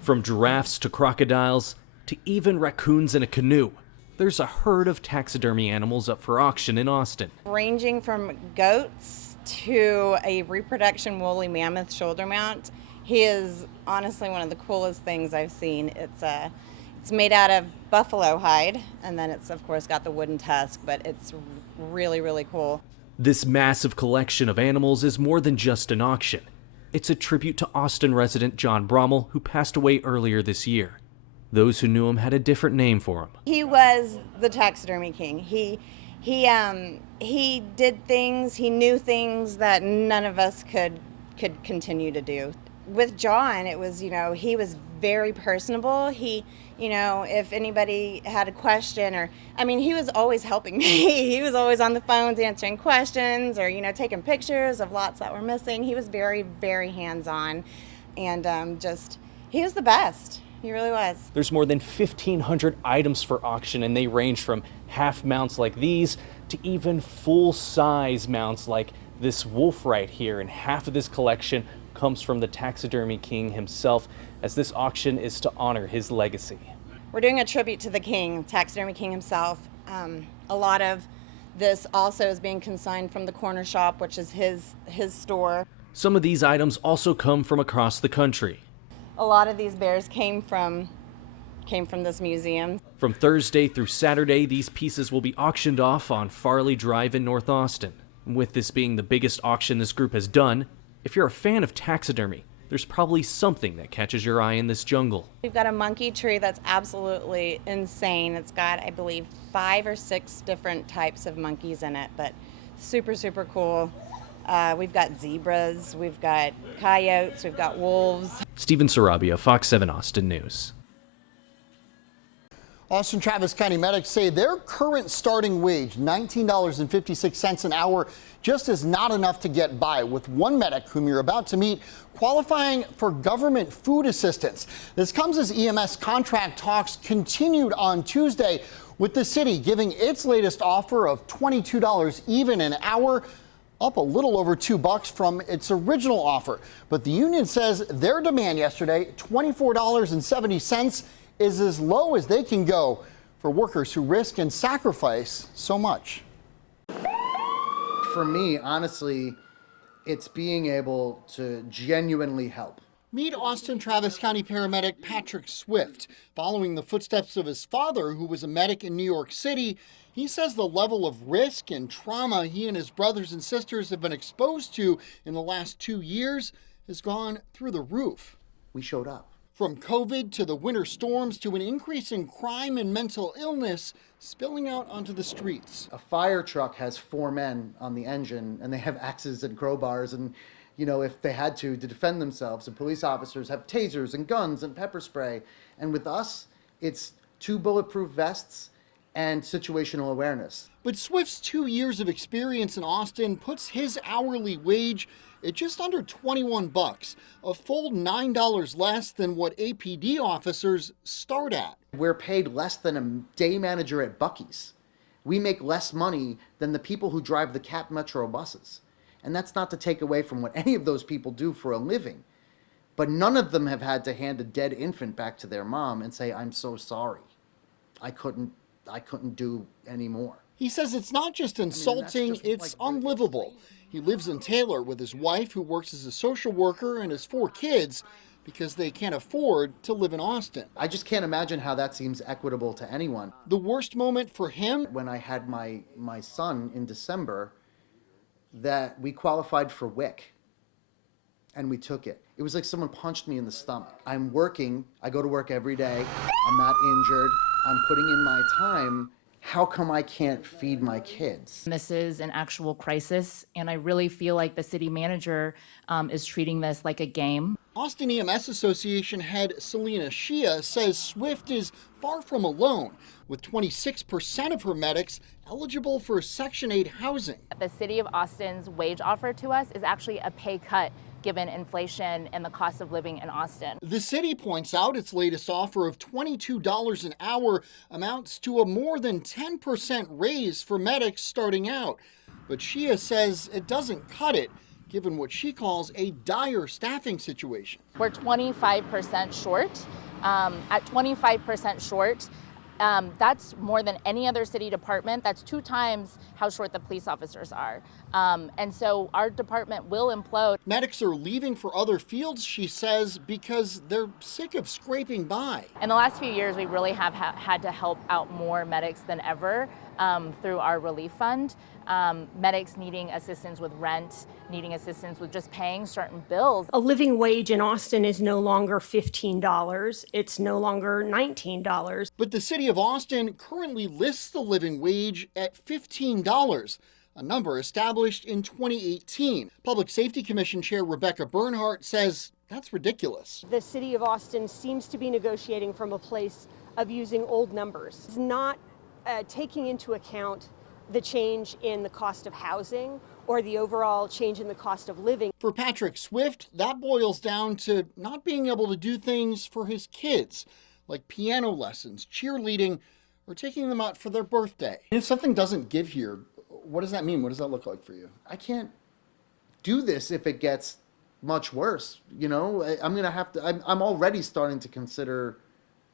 From giraffes to crocodiles to even raccoons in a canoe, there's a herd of taxidermy animals up for auction in Austin. Ranging from goats to a reproduction woolly mammoth shoulder mount. He is honestly one of the coolest things I've seen. It's made out of buffalo hide, and then it's of course got the wooden tusk, but it's really, really cool. This massive collection of animals is more than just an auction. It's a tribute to Austin resident John Brommel, who passed away earlier this year. Those who knew him had a different name for him. He was the taxidermy king. He did things, he knew things that none of us could continue to do. With John, it was, he was very personable. He, if anybody had a question he was always helping me. He was always on the phones answering questions or, taking pictures of lots that were missing. He was very, very hands-on and he was the best. He really was. There's more than 1,500 items for auction, and they range from half mounts like these to even full-size mounts like this wolf right here. And half of this collection comes from the taxidermy king himself, as this auction is to honor his legacy. We're doing a tribute to the king, taxidermy king himself. A lot of this also is being consigned from the corner shop, which is his store. Some of these items also come from across the country. A lot of these bears came from this museum. From Thursday through Saturday, these pieces will be auctioned off on Farley Drive in North Austin. With this being the biggest auction this group has done, if you're a fan of taxidermy, there's probably something that catches your eye in this jungle. We've got a monkey tree that's absolutely insane. It's got, I believe, 5 or 6 different types of monkeys in it, but super, super cool. We've got zebras, we've got coyotes, we've got wolves. Steven Sarabia, Fox 7 Austin News. Austin Travis County medics say their current starting wage, $19.56 an hour, just is not enough to get by, with one medic whom you're about to meet qualifying for government food assistance. This comes as EMS contract talks continued on Tuesday, with the city giving its latest offer of $22 even an hour, up a little over $2 from its original offer. But the union says their demand yesterday, $24.70, is as low as they can go for workers who risk and sacrifice so much. For me, honestly, it's being able to genuinely help. Meet Austin Travis County paramedic Patrick Swift. Following the footsteps of his father, who was a medic in New York City, he says the level of risk and trauma he and his brothers and sisters have been exposed to in the last 2 years has gone through the roof. We showed up. From COVID to the winter storms to an increase in crime and mental illness spilling out onto the streets. A fire truck has 4 men on the engine, and they have axes and crowbars and, if they had to defend themselves. And police officers have tasers and guns and pepper spray. And with us, it's 2 bulletproof vests and situational awareness. But Swift's 2 years of experience in Austin puts his hourly wage at just under $21, a full $9 less than what APD officers start at. We're paid less than a day manager at Buc-ee's. We make less money than the people who drive the Cap Metro buses. And that's not to take away from what any of those people do for a living. But none of them have had to hand a dead infant back to their mom and say, "I'm so sorry. I couldn't do any more." He says it's not just insulting, it's unlivable. He lives in Taylor with his wife, who works as a social worker, and his 4 kids, because they can't afford to live in Austin. I just can't imagine how that seems equitable to anyone. The worst moment for him? When I had my son in December, that we qualified for WIC, and we took it. It was like someone punched me in the stomach. I'm working, I go to work every day, I'm not injured, I'm putting in my time. How come I can't feed my kids? This is an actual crisis, and I really feel like the city manager is treating this like a game. Austin EMS Association head Selena Shia says Swift is far from alone, with 26% of her medics eligible for Section 8 housing. The city of Austin's wage offer to us is actually a pay cut given inflation and the cost of living in Austin. The city points out its latest offer of $22 an hour amounts to a more than 10% raise for medics starting out. But Shia says it doesn't cut it, given what she calls a dire staffing situation. We're 25% short. At 25% short, that's more than any other city department. That's 2 times how short the police officers are. And so our department will implode. Medics are leaving for other fields, she says, because they're sick of scraping by. In the last few years, we really have had to help out more medics than ever through our relief fund. Medics needing assistance with rent, needing assistance with just paying certain bills. A living wage in Austin is no longer $15. It's no longer $19. But the city of Austin currently lists the living wage at $15, a number established in 2018. Public Safety Commission Chair Rebecca Bernhardt says that's ridiculous. The city of Austin seems to be negotiating from a place of using old numbers. It's not taking into account the change in the cost of housing or the overall change in the cost of living. For Patrick Swift, that boils down to not being able to do things for his kids, like piano lessons, cheerleading, or taking them out for their birthday. If something doesn't give here, what does that mean? What does that look like for you? I can't do this if it gets much worse. You know, I'm going to have to, I'm already starting to consider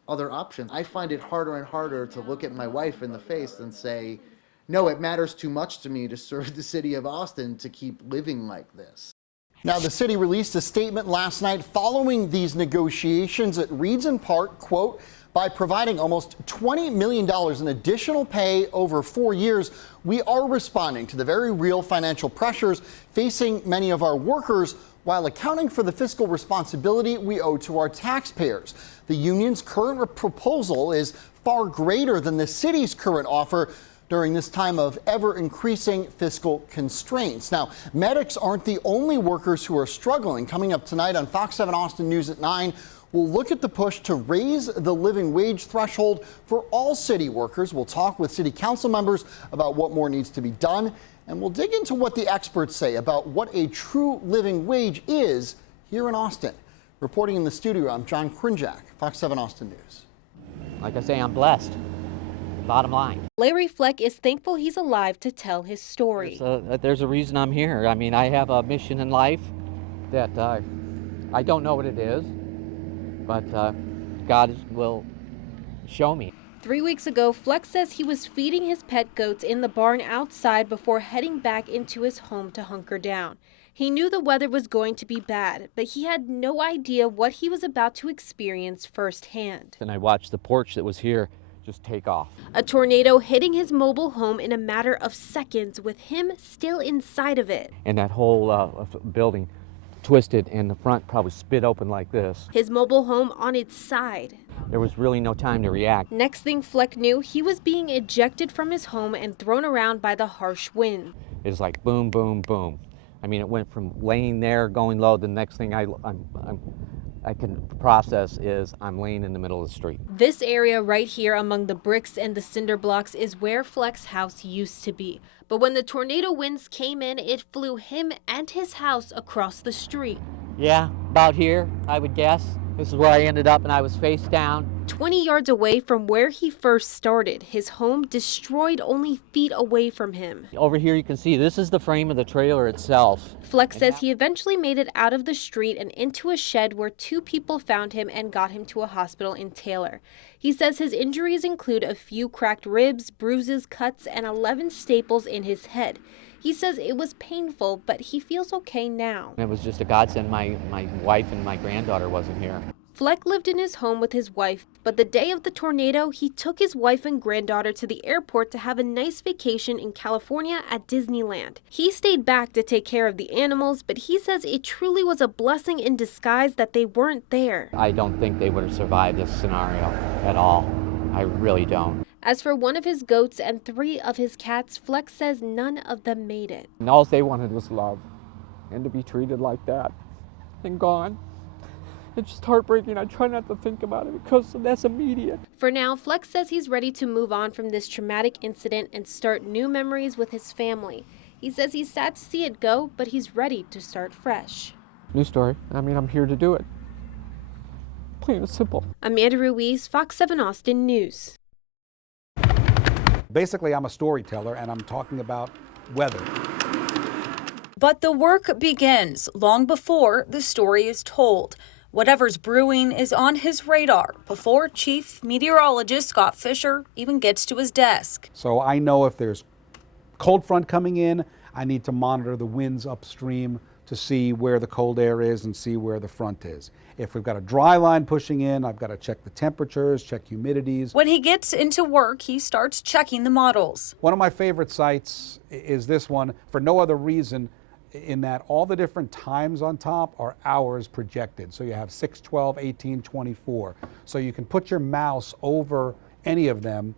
other options. I find it harder and harder to look at my wife in the face and say, no, it matters too much to me to serve the city of Austin to keep living like this. Now, the city released a statement last night following these negotiations. It reads in part, quote, by providing almost $20 million in additional pay over 4 years, we are responding to the very real financial pressures facing many of our workers while accounting for the fiscal responsibility we owe to our taxpayers. The union's current proposal is far greater than the city's current offer during this time of ever-increasing fiscal constraints. Now, medics aren't the only workers who are struggling. Coming up tonight on Fox 7 Austin News at 9, we'll look at the push to raise the living wage threshold for all city workers. We'll talk with city council members about what more needs to be done, and we'll dig into what the experts say about what a true living wage is here in Austin. Reporting in the studio, I'm John Krinjak, Fox 7 Austin News. Like I say, I'm blessed. Bottom line. Larry Fleck is thankful he's alive to tell his story. There's a reason I'm here. I mean, I have a mission in life that I don't know what it is, but God will show me. 3 weeks ago, Fleck says he was feeding his pet goats in the barn outside before heading back into his home to hunker down. He knew the weather was going to be bad, but he had no idea what he was about to experience firsthand. And I watched the porch that was here just take off. A tornado hitting his mobile home in a matter of seconds with him still inside of it. And that whole building twisted and the front probably split open like this. His mobile home on its side. There was really no time to react. Next thing Fleck knew, he was being ejected from his home and thrown around by the harsh wind. It was like boom, boom, boom. I mean, it went from laying there, going low. The next thing I can process is I'm laying in the middle of the street. This area right here among the bricks and the cinder blocks is where Fleck's house used to be. But when the tornado winds came in, it flew him and his house across the street. Yeah, about here, I would guess. This is where I ended up, and I was face down. 20 yards away from where he first started, his home destroyed only feet away from him. Over here you can see this is the frame of the trailer itself. Fleck says he eventually made it out of the street and into a shed where 2 people found him and got him to a hospital in Taylor. He says his injuries include a few cracked ribs, bruises, cuts, and 11 staples in his head. He says it was painful, but he feels okay now. It was just a godsend my wife and my granddaughter wasn't here. Fleck lived in his home with his wife, but the day of the tornado, he took his wife and granddaughter to the airport to have a nice vacation in California at Disneyland. He stayed back to take care of the animals, but he says it truly was a blessing in disguise that they weren't there. I don't think they would have survived this scenario at all. I really don't. As for one of his goats and 3 of his cats, Fleck says none of them made it. And all they wanted was love, and to be treated like that and gone. It's just heartbreaking. I try not to think about it because that's immediate. For now, Fleck says he's ready to move on from this traumatic incident and start new memories with his family. He says he's sad to see it go, but he's ready to start fresh. New story. I mean, I'm here to do it. Plain and simple. Amanda Ruiz, Fox 7 Austin News. Basically, I'm a storyteller, and I'm talking about weather. But the work begins long before the story is told. Whatever's brewing is on his radar before Chief Meteorologist Scott Fisher even gets to his desk. So I know if there's cold front coming in, I need to monitor the winds upstream to see where the cold air is and see where the front is. If we've got a dry line pushing in, I've got to check the temperatures, check humidities. When he gets into work, he starts checking the models. One of my favorite sites is this one for no other reason in that all the different times on top are hours projected. So you have 6, 12, 18, 24. So you can put your mouse over any of them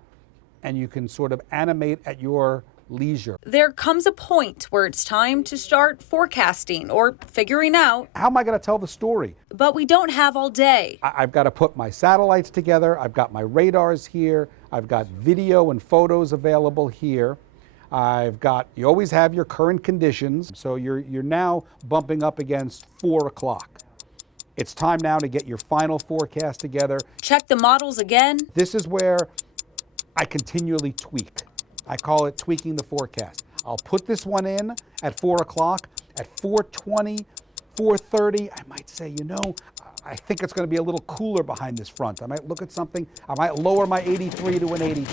and you can sort of animate at your leisure. There comes a point where it's time to start forecasting or figuring out. How am I going to tell the story? But we don't have all day. I've got to put my satellites together. I've got my radars here. I've got video and photos available here. You always have your current conditions. So you're now bumping up against 4 o'clock. It's time now to get your final forecast together. Check the models again. This is where I continually tweak. I call it tweaking the forecast. I'll put this one in at 4 o'clock. At 4:20, 4:30, I might say, I think it's going to be a little cooler behind this front. I might look at something. I might lower my 83 to an 82.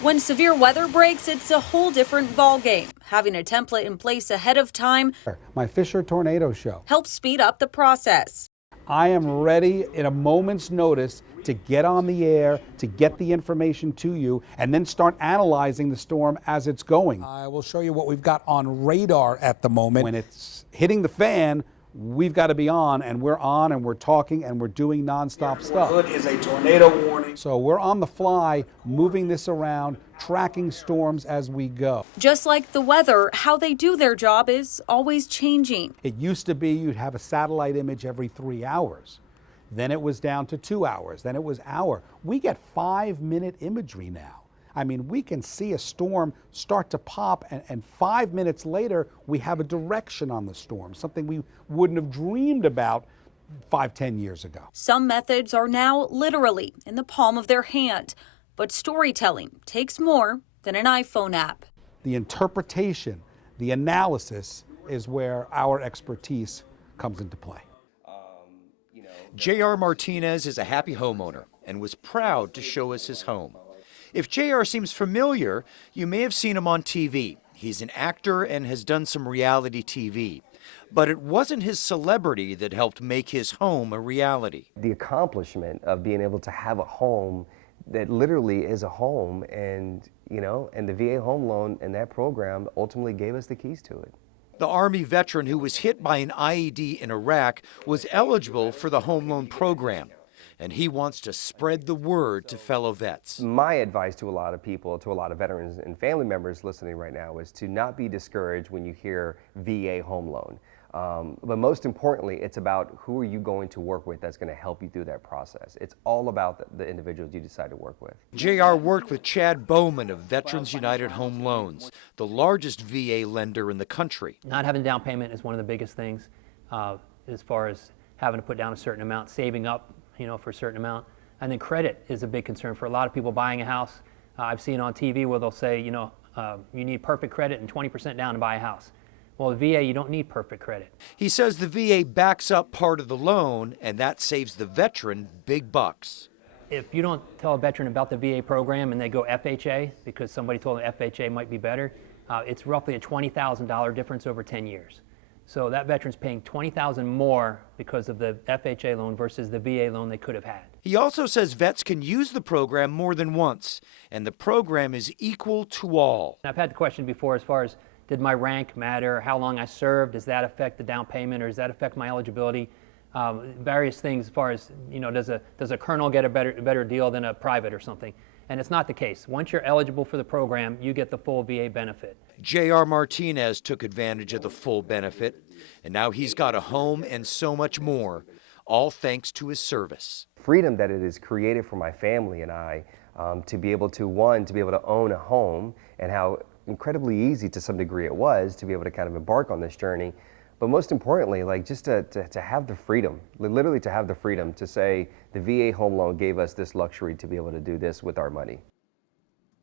When severe weather breaks, it's a whole different ballgame. Having a template in place ahead of time, my Fisher Tornado Show, helps speed up the process. I am ready at a moment's notice to get on the air, to get the information to you, and then start analyzing the storm as it's going. I will show you what we've got on radar at the moment. When it's hitting the fan, we've got to be on and we're talking and we're doing nonstop stuff. Hood is a tornado warning. So we're on the fly, moving this around, tracking storms as we go. Just like the weather, how they do their job is always changing. It used to be you'd have a satellite image every 3 hours. Then it was down to 2 hours. Then it was hour. We get 5-minute imagery now. I mean, we can see a storm start to pop, and 5 minutes later, we have a direction on the storm, something we wouldn't have dreamed about 5-10 years ago. Some methods are now literally in the palm of their hand, but storytelling takes more than an iPhone app. The interpretation, the analysis is where our expertise comes into play. J.R. Martinez is a happy homeowner and was proud to show us his home. If J.R. seems familiar, you may have seen him on TV. He's an actor and has done some reality TV. But it wasn't his celebrity that helped make his home a reality. The accomplishment of being able to have a home that literally is a home, and the VA home loan and that program ultimately gave us the keys to it. The Army veteran who was hit by an IED in Iraq was eligible for the home loan program, and he wants to spread the word to fellow vets. My advice to a lot of people, to a lot of veterans and family members listening right now, is to not be discouraged when you hear VA home loan. But most importantly, it's about who are you going to work with that's going to help you through that process. It's all about the individuals you decide to work with. JR worked with Chad Bowman of Veterans United Home Loans, the largest VA lender in the country. Not having down payment is one of the biggest things as far as having to put down a certain amount, saving up for a certain amount. And then credit is a big concern for a lot of people buying a house. I've seen on TV where they'll say, you need perfect credit and 20% down to buy a house. Well, the VA, you don't need perfect credit. He says the VA backs up part of the loan, and that saves the veteran big bucks. If you don't tell a veteran about the VA program and they go FHA because somebody told them FHA might be better, it's roughly a $20,000 difference over 10 years. So that veteran's paying $20,000 more because of the FHA loan versus the VA loan they could have had. He also says vets can use the program more than once, and the program is equal to all. I've had the question before as far as, did my rank matter? How long I served? Does that affect the down payment, or does that affect my eligibility? Various things as far as, does a colonel get a better deal than a private or something? And it's not the case. Once you're eligible for the program, you get the full VA benefit. J.R. Martinez took advantage of the full benefit, and now he's got a home and so much more, all thanks to his service. Freedom that it has created for my family and I to be able to own a home, and how incredibly easy to some degree it was to be able to kind of embark on this journey. But most importantly, just to have the freedom, literally to have the freedom to say the VA home loan gave us this luxury to be able to do this with our money.